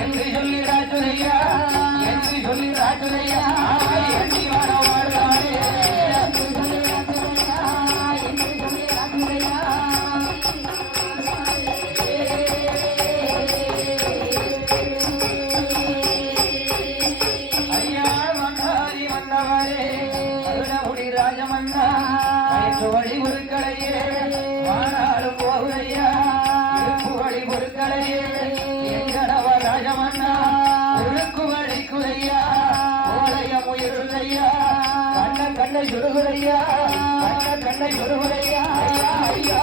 என்று சொல்லி ராஜுரையா என்று சொல்லி ராஜுரையா எண்ணி வர வாழ்வாரே என்று சொல்லி ராஜுரையா என்று சொல்லி ராஜுரையா ஐயா மன்னாரி மன்னவரே அருணமுடி ராஜமன்னா வழி பொருட்களையே மாநாடும் போகுதையா இருப்பு வழி பொருட்களையே எங்கடவ ராஜமன்னா உருக்கு வழி குறையா ஓலைய முயலுதையா கண்ணை சுடுகுறையா கண்ணை சுடுகுறையா ஐயா ஐயா